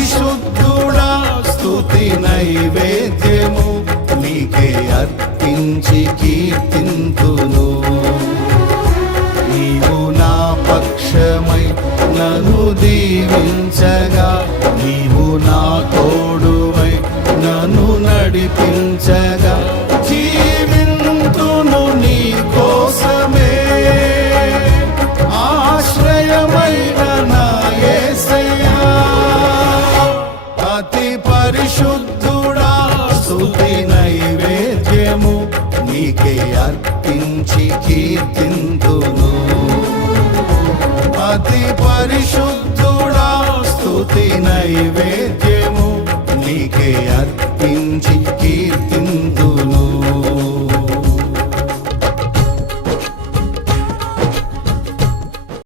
పరిశుద్ధుడా స్తుతి నైవేద్యము నీకే అర్పించి కీర్తింతును. నీవు నా పక్షమై నన్ను దీవించగా, నీవు నా తోడువై నన్ను నడిపించగా, జీవింతును నీ కోసమే ఆశ్రయమైన నా యేసయ్యా. అతి పరిశుద్ధుడా స్తుతి నైవేద్యము నీకే అర్పించి కీర్తింతును. అతి పరిశుద్ధుడా స్తుతి నైవేద్యము నీకే అర్పించి కీర్తి